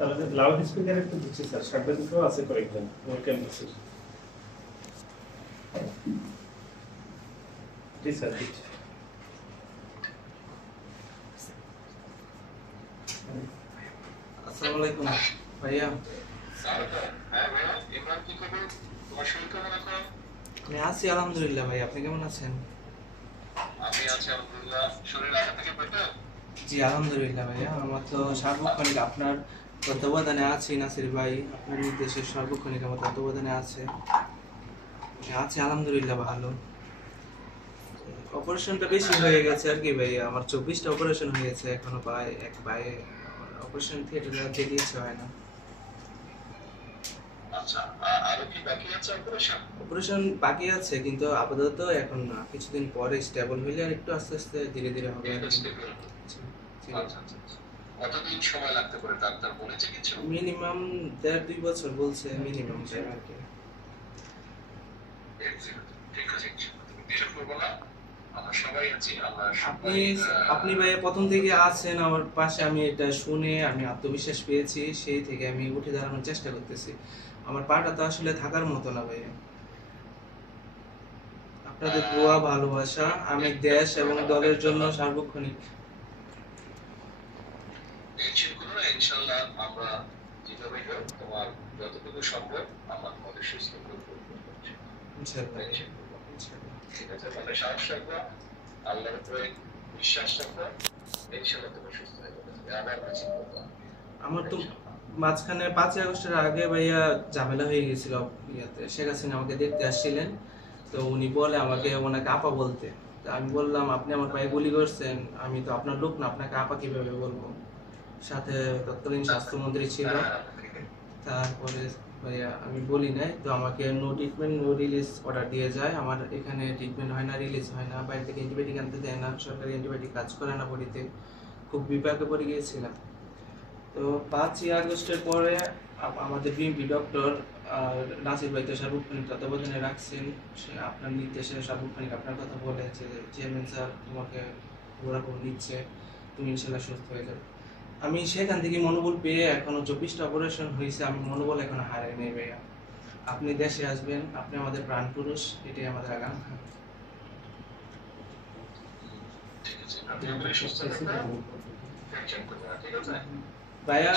তাহলে লাউড স্পিকারে একটু দিচ্ছি স্যার, সাংবাদিকও আছে কয়েকজন ওয়েলকাম মেসেজ। জি স্যার দিচ্ছি। আসসালামু আলাইকুম ভাইয়া। আমি আছি আলহামদুলিল্লাহ ভাই, আপনি কেমন আছেন? জি আলহামদুলিল্লাহ ভাইয়া, আমার তো সার্বক্ষণিক আপনার তত্ত্বাবধানে আছি নাসির ভাই, আপনার নির্দেশের সার্বক্ষণিক আমার তত্ত্বাবধানে আছে আলহামদুলিল্লাহ ভালো। অপারেশনটা বেশি হয়ে গেছে আর কি ভাইয়া, আমার 24টা অপারেশন হয়েছে, এখনো এক পায়ে অপারেশন থিয়েটারে যেতে ইচ্ছে হয় না। অপারেশন বাকি আছে কিন্তু আপাতত এখন না, কিছুদিন পরে স্টেবল হইলে আর একটু আস্তে আস্তে ধীরে ধীরে হবে। কতদিন সময় লাগতে পারে ডাক্তার বলেছে কিছু? মিনিমাম 1.5-2 বছর বলছে মিনিমাম টাইম আর কি। ঠিক আছে, তুমি ডিস্টার্ব করবো না, আমরা সবাই আছি। আপনি ভাই প্রথম থেকে আছেন আমার পাশে, আমি এটা শুনে আমি আত্মবিশ্বাস পেয়েছি, সেই থেকে আমি উঠে দাঁড়ানোর চেষ্টা করতেছি। আমার পাটা তো আসলে থাকার মতো না ভাই, আপনাদের দোয়া ভালোবাসা আমি দেশ এবং দলের জন্য সার্বক্ষণিক। টেনশন করো না, ইনশাআল্লাহ আমরা যেভাবে হোক তোমার যতটুকু সম্ভব আমরা তোমাদের সুস্থ করব। ইনশাআল্লাহ ঠিক আছে, মানে সাহস রাখবা, আল্লাহর উপরে বিশ্বাস রাখবা, ইনশাআল্লাহ তুমি সুস্থ হয়ে যাবে। আবার কিছু করবা। আমার তো মাঝখানে 5ই আগস্টের আগে ভাইয়া ঝামেলা হয়ে গেছিল ইয়াতে, শেখ হাসিনা আমাকে দেখতে আসছিলেন, তো উনি বলে আমাকে ওনাকে আপা বলতে। তো আমি বললাম আপনি আমার পায়ে গুলি করছেন, আমি তো আপনার লোক না, আপনাকে আপা কিভাবে বলবো। সাথে তৎকালীন স্বাস্থ্যমন্ত্রী ছিল। তারপরে ভাইয়া আমি বলি নাই, তো আমাকে no treatment no release order দিয়ে যায়। আমার এখানে ট্রিটমেন্ট হয় না, রিলিজ হয় না, বাইরে থেকে অ্যান্টিবায়োটিক আনতে দেয় না, সরকারি অ্যান্টিবায়োটিক কাজ করে না বডিতে। খুব বিপাকে পড়ে গিয়েছিলাম। তো 5ই আগস্টের পরে আমাদের বিএমপি ডক্টর নাসির ভাই তো সার্বক্ষণিক তত্ত্বাবধানে রাখছেন, সে আপনার নির্দেশে সার্বক্ষণিক আপনার কথা বলে যে চেয়ারম্যান স্যার তোমাকে ওরকম নিচ্ছে, তুমি ইনশাল্লাহ সুস্থ হয়ে যাবে। আমি সেখান থেকে মনোবল পেয়ে এখনো 24টা অপারেশন হয়েছে, আমি মনোবল এখনো হারাই নেই ভাইয়া। আপনি দেশে আসবেন, আপনি আমাদের প্রাণ পুরুষ, এটাই আমাদের আকাঙ্ক্ষা। ঠিক আছে, আপনি সুস্থ থাকবেন, টেনশন করবেন না, ঠিক আছে ভাইয়া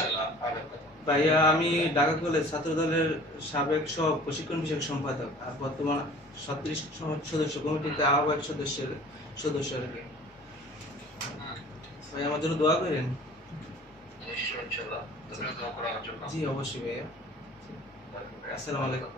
আবার কথা। ভাইয়া আমি ঢাকা কলেজ ছাত্র দলের সাবেক সহ প্রশিক্ষণ বিষয়ক সম্পাদক, আর বর্তমান 37 সদস্য কমিটিতে আহ্বায়ক সদস্য আর কি। ভাই আমার জন্য দোয়া করেন। নিশ্চয়ই ইনশাআল্লাহ, তুমি দোয়া করো আমার জন্য। জি অবশ্যই ভাইয়া। আসসালামু আলাইকুম।